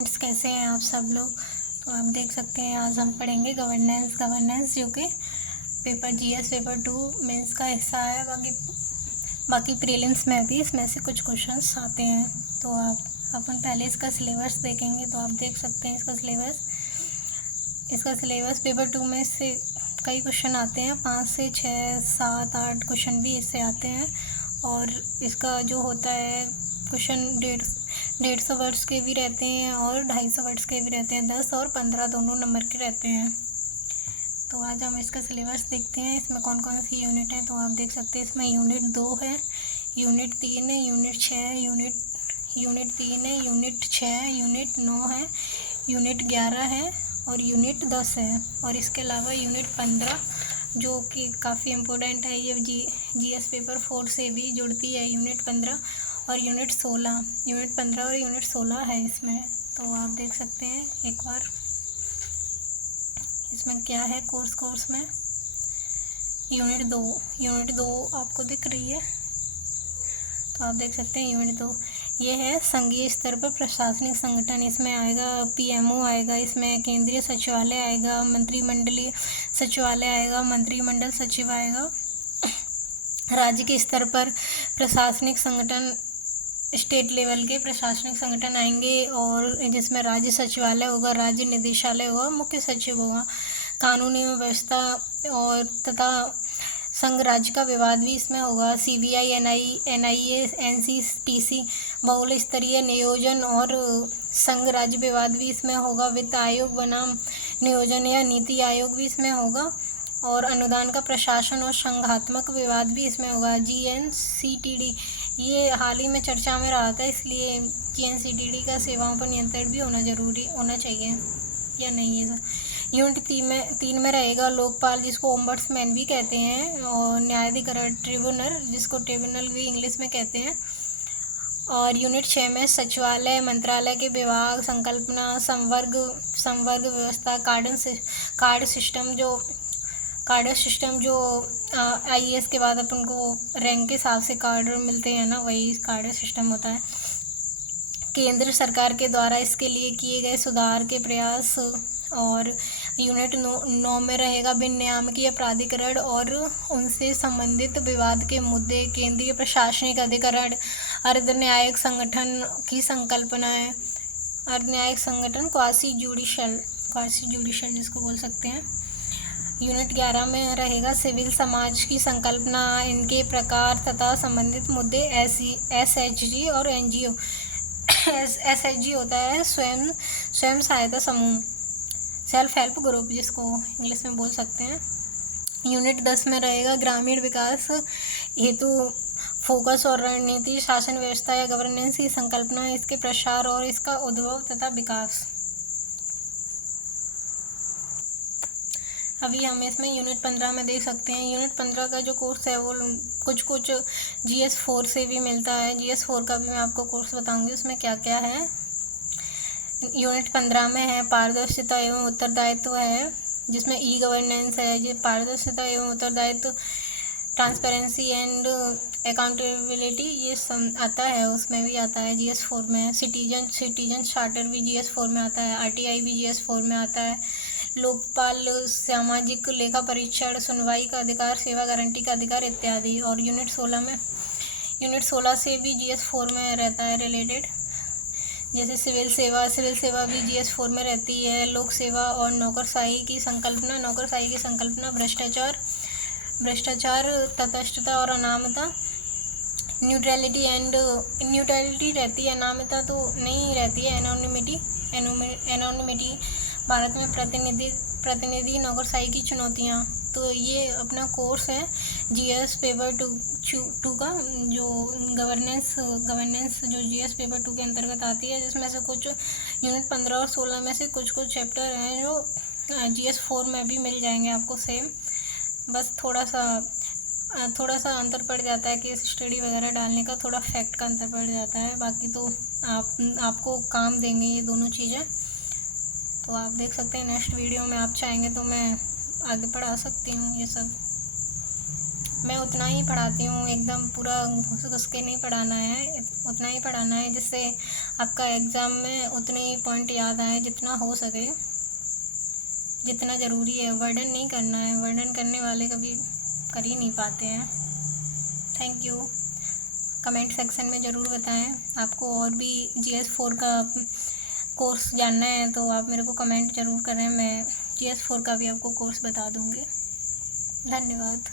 कैसे हैं आप सब लोग। तो आप देख सकते हैं आज हम पढ़ेंगे गवर्नेंस जो कि पेपर जीएस पेपर 2 मेंस का हिस्सा है। बाकी प्रीलिम्स में भी इसमें से कुछ क्वेश्चंस आते हैं। तो अपन पहले इसका सिलेबस देखेंगे। तो आप देख सकते हैं इसका सिलेबस पेपर 2 में से कई क्वेश्चन आते हैं, 5 से 6 7 8 क्वेश्चन भी इससे आते हैं। और इसका जो होता है क्वेश्चन 150 वर्ड्स के भी रहते हैं और 250 वर्ड्स के भी रहते हैं। 10 और 15 दोनों नंबर के रहते हैं। तो आज हम इसका सिलेबस देखते हैं, इसमें कौन कौन सी यूनिट है। तो आप देख सकते हैं इसमें यूनिट 2 है, यूनिट 3 है, यूनिट 6 है, यूनिट 3 है, यूनिट 6 है, यूनिट 9 है, यूनिट 11 है और यूनिट 10 है। और इसके अलावा यूनिट 15 जो कि काफ़ी इम्पोर्टेंट है, ये जीएस पेपर 4 से भी जुड़ती है। यूनिट 15 और यूनिट 15 और यूनिट 16 है इसमें। तो आप देख सकते हैं एक बार इसमें क्या है। कोर्स में यूनिट 2 आपको दिख रही है। तो आप देख सकते हैं यूनिट 2 ये है संघीय स्तर पर प्रशासनिक संगठन। इसमें आएगा पीएमओ आएगा, इसमें केंद्रीय सचिवालय आएगा, मंत्रिमंडलीय सचिवालय आएगा, मंत्रिमंडल सचिव आएगा। राज्य के स्तर पर प्रशासनिक संगठन, स्टेट लेवल के प्रशासनिक संगठन आएंगे और जिसमें राज्य सचिवालय होगा, राज्य निदेशालय होगा, मुख्य सचिव होगा। कानूनी व्यवस्था और तथा संघ राज्य का विवाद भी इसमें होगा। सीबीआई, एनआईए, एनसीटीसी, बहुल स्तरीय नियोजन और संघ राज्य विवाद भी इसमें होगा। वित्त आयोग बनाम नियोजन या नीति आयोग भी इसमें होगा। और अनुदान का प्रशासन और संघात्मक विवाद भी इसमें होगा। जीएनसीटीडी ये हाल ही में चर्चा में रहा था, इसलिए जीएनसीटीडी का सेवाओं पर नियंत्रण भी होना चाहिए या नहीं है। यूनिट 3 में रहेगा लोकपाल, जिसको ओम्बड्समैन भी कहते हैं, और न्यायाधिकरण ट्रिब्यूनल, जिसको ट्रिब्यूनल भी इंग्लिश में कहते हैं। और यूनिट 6 में सचिवालय, मंत्रालय के विभाग, संकल्पना, संवर्ग व्यवस्था, कार्ड सिस्टम जो आईएएस के बाद अपन को रैंक के हिसाब से कार्ड मिलते हैं ना, वही कार्ड सिस्टम होता है। केंद्र सरकार के द्वारा इसके लिए किए गए सुधार के प्रयास। और यूनिट 9 में रहेगा विनियामकीय प्राधिकरण और उनसे संबंधित विवाद के मुद्दे, केंद्रीय प्रशासनिक अधिकरण, अर्ध न्यायिक संगठन की संकल्पनाएं, अर्ध न्यायिक संगठन, क्वासी जुडिशल जिसको बोल सकते हैं। यूनिट 11 में रहेगा सिविल समाज की संकल्पना, इनके प्रकार तथा संबंधित मुद्दे। एसएचजी और एनजीओ। एसएचजी होता है स्वयं सहायता समूह, सेल्फ हेल्प ग्रुप जिसको इंग्लिश में बोल सकते हैं। यूनिट 10 में रहेगा ग्रामीण विकास हेतु फोकस और रणनीति, शासन व्यवस्था या गवर्नेंस की संकल्पना, इसके प्रसार और इसका उद्भव तथा विकास। अभी हम इसमें यूनिट 15 में देख सकते हैं। यूनिट 15 का जो कोर्स है वो कुछ जीएस 4 से भी मिलता है। जीएस 4 का भी मैं आपको कोर्स बताऊंगी उसमें क्या क्या है। यूनिट 15 में है पारदर्शिता एवं उत्तरदायित्व है, जिसमें ई गवर्नेंस है। ये पारदर्शिता एवं उत्तरदायित्व, ट्रांसपेरेंसी एंड अकाउंटेबिलिटी, ये आता है, उसमें भी आता है जीएस 4 में। सिटीजन चार्टर भी जीएस 4 में आता है। आरटीआई भी जीएस 4 में आता है। लोकपाल, सामाजिक लेखा परीक्षण, सुनवाई का अधिकार, सेवा गारंटी का अधिकार इत्यादि। और यूनिट 16 से भी जीएस 4 में रहता है रिलेटेड, जैसे सिविल सेवा भी जीएस 4 में रहती है। लोक सेवा और नौकरशाही की संकल्पना, भ्रष्टाचार, तटस्थता और अनामता, न्यूट्रलिटी रहती है, अनामिता तो नहीं रहती है। एनोनिमिटी, भारत में प्रतिनिधि नौकरशाही की चुनौतियाँ। तो ये अपना कोर्स है जीएस पेपर 2 का, जो गवर्नेंस जो जीएस पेपर 2 के अंतर्गत आती है, जिसमें से कुछ यूनिट 15 और 16 में से कुछ चैप्टर हैं जो जीएस 4 में भी मिल जाएंगे आपको सेम। बस थोड़ा सा अंतर पड़ जाता है कि स्टडी वगैरह डालने का, थोड़ा फैक्ट का अंतर पड़ जाता है। बाकी तो आपको काम देंगे ये दोनों चीज़ें। तो आप देख सकते हैं नेक्स्ट वीडियो में आप चाहेंगे तो मैं आगे पढ़ा सकती हूँ ये सब। मैं उतना ही पढ़ाती हूँ, एकदम पूरा घुस के नहीं पढ़ाना है, उतना ही पढ़ाना है जिससे आपका एग्ज़ाम में उतने ही पॉइंट याद आए जितना हो सके, जितना ज़रूरी है। वर्णन नहीं करना है, वर्णन करने वाले कभी कर ही नहीं पाते हैं। Thank you. कमेंट सेक्शन में ज़रूर बताएं आपको और भी GS4 का कोर्स जानना है तो आप मेरे को कमेंट ज़रूर करें, मैं GS4 का भी आपको कोर्स बता दूँगी। धन्यवाद।